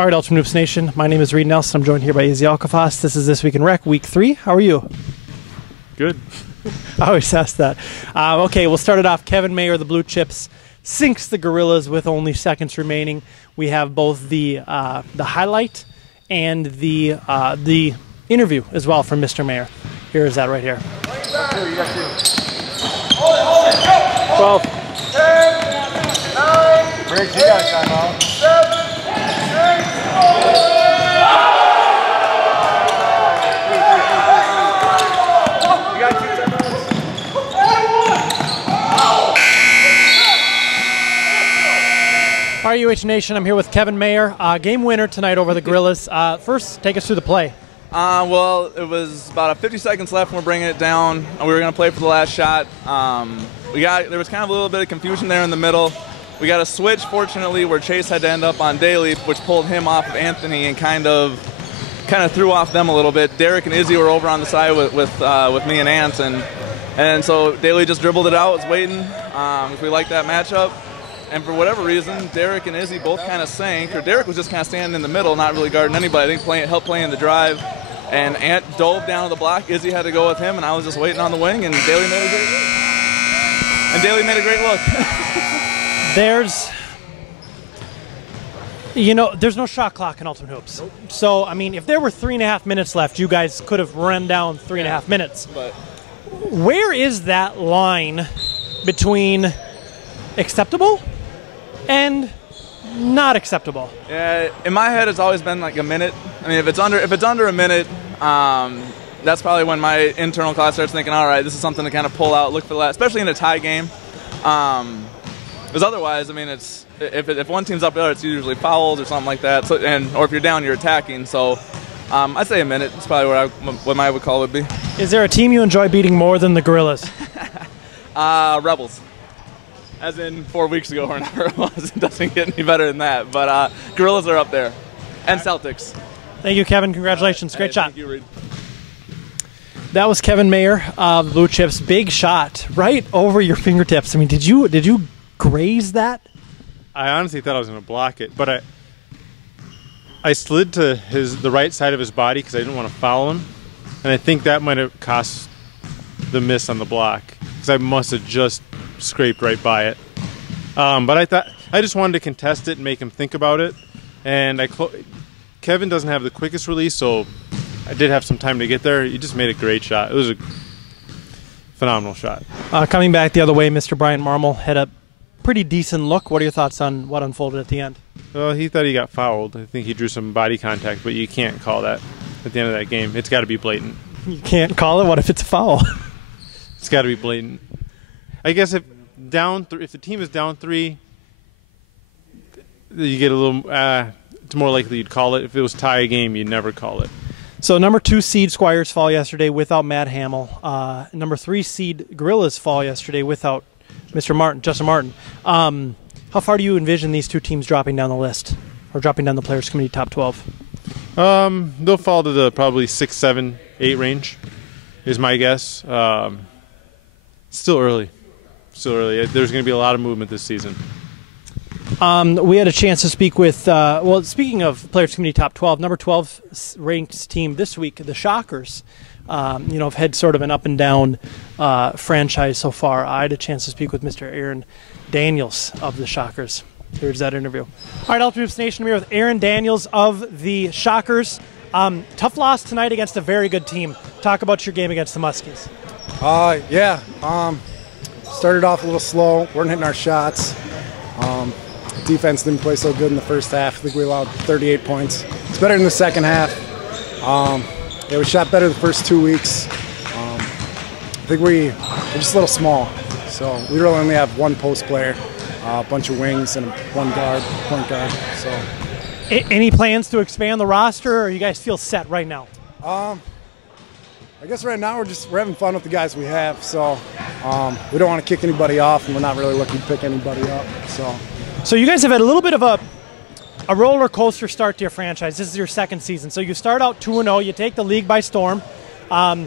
All right, Ultimate Hoops Nation. My name is Reid Nelson. I'm joined here by Izzy Alkafas. This is This Week in Rec, Week 3. How are you? Good. I always ask that. Okay, we'll start it off. Kevin Mayer, the Blue Chips, sinks the Guerrillas with only seconds remaining. We have both the highlight and the interview as well from Mr. Mayer. Here is that right here. 12. 10, 9, Briggs, you got a timeout. 7, 6, 5. You got 2 timeouts. All right, UH Nation, I'm here with Kevin Mayer. Game winner tonight over the Guerrillas. First, take us through the play. Well, it was about 50 seconds left when we're bringing it down. We were going to play for the last shot. There was kind of a little bit of confusion there in the middle. We got a switch, fortunately, where Chase had to end up on Daly, which pulled him off of Anthony and kind of threw off them a little bit. Derek and Izzy were over on the side with me and Ant, and so Daly just dribbled it out, was waiting. We liked that matchup. And for whatever reason, Derek and Izzy both kind of sank, or Derek was just kind of standing in the middle, not really guarding anybody. I think helped playing the drive. And Ant dove down to the block. Izzy had to go with him, and I was just waiting on the wing, and Daly made a great look. There's no shot clock in Ultimate Hoops. Nope. So, I mean, if there were 3.5 minutes left, you guys could have run down 3.5 minutes. But where is that line between acceptable and not acceptable? Yeah, in my head, it's always been like a minute. I mean, if it's under a minute, that's probably when my internal clock starts thinking, all right, this is something to kind of pull out, look for that, especially in a tie game. Because otherwise, I mean, it's if one team's up there, it's usually fouls or something like that. So, or if you're down, you're attacking. So I'd say a minute. It's probably what my call would be. Is there a team you enjoy beating more than the Guerrillas? Rebels. As in 4 weeks ago or whenever it was. It doesn't get any better than that. But Guerrillas are up there. And Celtics. Thank you, Kevin. Congratulations. Great shot. Thank you, Reid. That was Kevin Mayer of the Blue Chips. Big shot right over your fingertips. I mean, did you graze that? I honestly thought I was going to block it, but I slid to the right side of his body because I didn't want to foul him, and I think that might have cost the miss on the block because I must have just scraped right by it. But I just wanted to contest it and make him think about it, and Kevin doesn't have the quickest release, so I did have some time to get there. He just made a great shot. It was a phenomenal shot. Coming back the other way, Mr. Brian Marmol had a pretty decent look. What are your thoughts on what unfolded at the end? Well, he thought he got fouled. I think he drew some body contact, but you can't call that at the end of that game. It's got to be blatant. You can't call it? What if it's a foul? It's got to be blatant. I guess if the team is down 3, you get a little. It's more likely you'd call it. If it was tie game, you'd never call it. So number 2 seed Squires fall yesterday without Matt Hamill. Number 3 seed Guerrillas fall yesterday without Justin Martin. How far do you envision these two teams dropping down the list, or dropping down the Players Committee top 12? They'll fall to the probably 6, 7, 8 range, is my guess. Still early. There's going to be a lot of movement this season. We had a chance to speak with, speaking of Players Committee top 12, number 12 ranked team this week, the Shockers, have had sort of an up and down franchise so far. I had a chance to speak with Mr. Aaron Daniels of the Shockers. Here's that interview. All right, Ultimate Hoops Nation, I'm here with Aaron Daniels of the Shockers. Tough loss tonight against a very good team. Talk about your game against the Muskies. Started off a little slow, weren't hitting our shots. Defense didn't play so good in the first half. I think we allowed 38 points. It's better in the second half. We shot better the first 2 weeks. I think we're just a little small. So we really only have one post player, a bunch of wings, and one point guard. So, any plans to expand the roster, or you guys feel set right now? I guess right now we're having fun with the guys we have. So we don't want to kick anybody off, and we're not really looking to pick anybody up. So you guys have had a little bit of a roller coaster start to your franchise. This is your second season. So you start out 2-0. You take the league by storm. A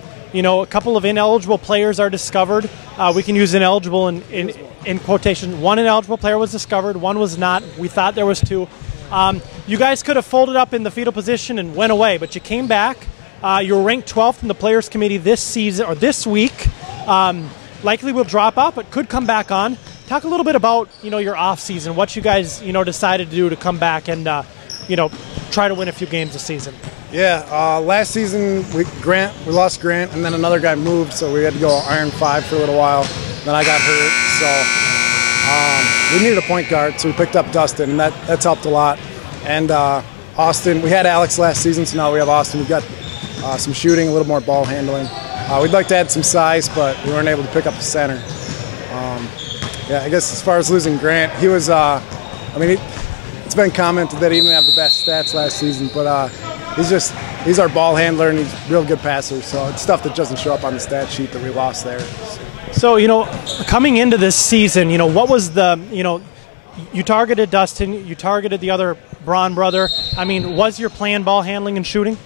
couple of ineligible players are discovered. We can use ineligible in quotation. One ineligible player was discovered. One was not. We thought there was 2. You guys could have folded up in the fetal position and went away, but you came back. You were ranked 12th in the Players Committee this season or this week. Likely will drop out, but could come back on. Talk a little bit about your off season, what you guys decided to do to come back and try to win a few games this season. Yeah, last season we lost Grant, and then another guy moved, so we had to go Iron 5 for a little while. Then I got hurt, so we needed a point guard, so we picked up Dustin, and that's helped a lot. And Austin, we had Alex last season, so now we have Austin. We've got some shooting, a little more ball handling. We'd like to add some size, but we weren't able to pick up the center. Yeah, I guess as far as losing Grant, he was, it's been commented that he didn't have the best stats last season, but he's our ball handler and he's a real good passer, so it's stuff that doesn't show up on the stat sheet that we lost there. So, coming into this season, what was you targeted Dustin, you targeted the other Braun brother. Was your plan ball handling and shooting?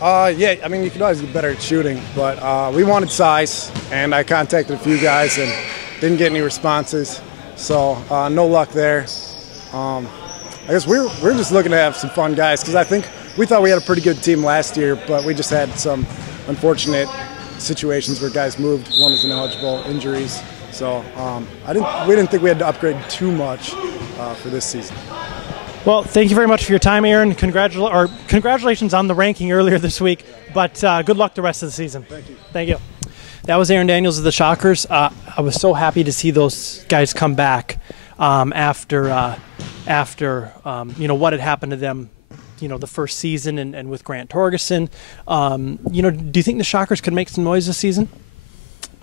Yeah, you could always get better at shooting, but we wanted size, and I contacted a few guys and didn't get any responses, so no luck there. I guess we're just looking to have some fun guys, because I think we thought we had a pretty good team last year, but we just had some unfortunate situations where guys moved. One was ineligible, injuries. So we didn't think we had to upgrade too much for this season. Well, thank you very much for your time, Aaron. Congratulations on the ranking earlier this week, but good luck the rest of the season. Thank you. Thank you. That was Aaron Daniels of the Shockers. I was so happy to see those guys come back after what had happened to them, the first season and with Grant Torgerson. Do you think the Shockers could make some noise this season?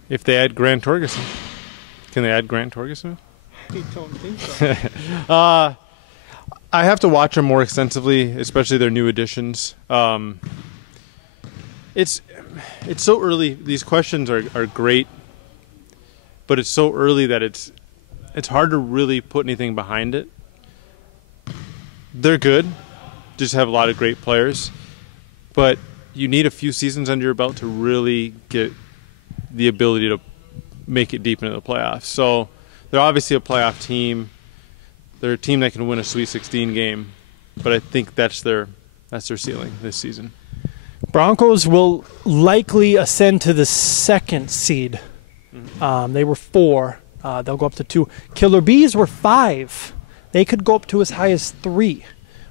If they add Grant Torgerson. Can they add Grant Torgerson? I don't think so. I have to watch them more extensively, especially their new additions. It's so early. These questions are great, but it's so early that it's hard to really put anything behind it. They're good, just have a lot of great players, but you need a few seasons under your belt to really get the ability to make it deep into the playoffs. So they're obviously a playoff team. They're a team that can win a Sweet 16 game, but I think that's their ceiling this season. Broncos will likely ascend to the second seed. Mm-hmm. They were 4. They'll go up to 2. Killer Bees were 5. They could go up to as high as 3.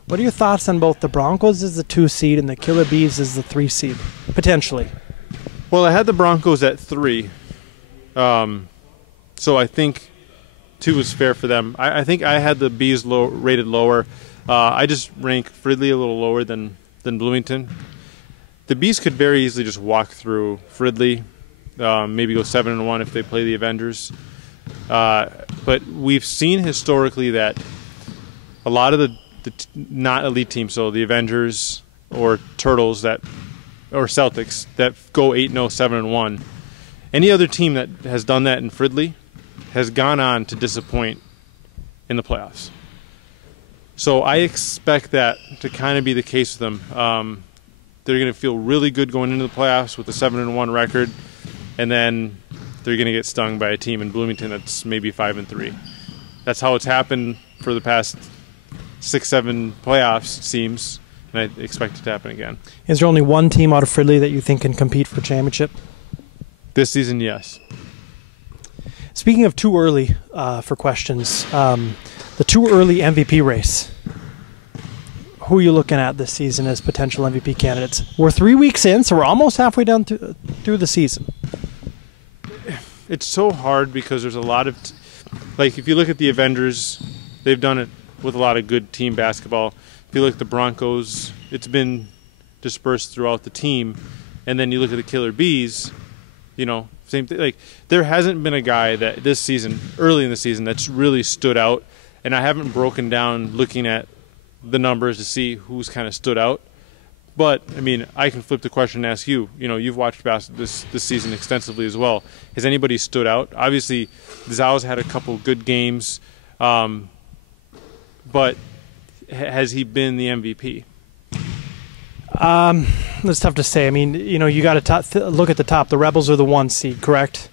What are your thoughts on both the Broncos as the 2 seed and the Killer Bees as the 3 seed, potentially? Well, I had the Broncos at 3, so I think 2 is fair for them. I think I had the Bees rated lower. I just rank Fridley a little lower than Bloomington. The Bees could very easily just walk through Fridley, maybe go 7-1 if they play the Avengers. But we've seen historically that a lot of the not elite teams, so the Avengers or Turtles or Celtics that go 8-0, 7-1, any other team that has done that in Fridley has gone on to disappoint in the playoffs. So I expect that to kind of be the case with them. They're going to feel really good going into the playoffs with a 7-1 record, and then they're going to get stung by a team in Bloomington that's maybe 5-3. That's how it's happened for the past 6-7 playoffs, it seems, and I expect it to happen again. Is there only one team out of Fridley that you think can compete for championship? This season, yes. Speaking of too early for questions, the too early MVP race. Who are you looking at this season as potential MVP candidates? We're 3 weeks in, so we're almost halfway down through the season. It's so hard because there's a lot of if you look at the Avengers, they've done it with a lot of good team basketball. If you look at the Broncos, it's been dispersed throughout the team. And then you look at the Killer Bees, same thing. There hasn't been a guy that this season, early in the season, that's really stood out. And I haven't broken down looking at the numbers to see who's kind of stood out. But, I can flip the question and ask you. You've watched basketball this season extensively as well. Has anybody stood out? Obviously, Zhao's had a couple good games. But has he been the MVP? It's tough to say. You got to look at the top. The Rebels are the 1 seed, correct?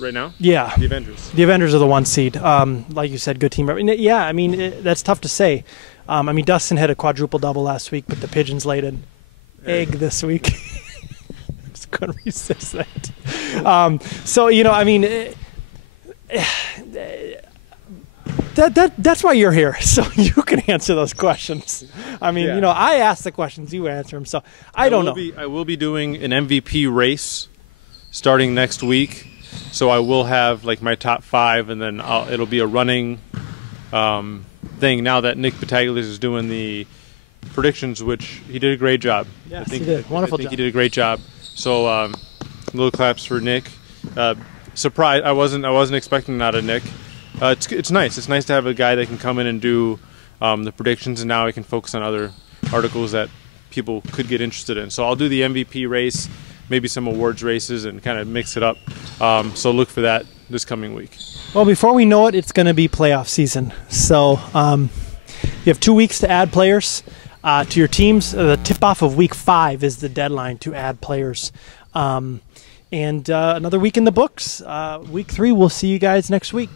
right now? Yeah. The Avengers. The Avengers are the 1 seed. Like you said, good team. Yeah, I mean, that's tough to say. I mean, Dustin had a quadruple-double last week, but the Pigeons laid an egg this week. Just couldn't resist that. So, you know, I mean, that's why you're here, so you can answer those questions. I mean, you know, I ask the questions, you answer them, so I don't know. I will be doing an MVP race starting next week, so I will have like my top 5, and then it'll be a running thing now that Nick Battaglias is doing the predictions, which he did a great job. Yes, he did. Wonderful job. He did a great job. So little claps for Nick. Surprised, I wasn't expecting that of Nick. It's nice. It's nice to have a guy that can come in and do the predictions, and now I can focus on other articles that people could get interested in. So I'll do the MVP race, maybe some awards races, and kind of mix it up. So look for that this coming week. Well, before we know it, it's going to be playoff season. So you have 2 weeks to add players to your teams. The tip-off of Week 5 is the deadline to add players. And another week in the books. Week 3, we'll see you guys next week.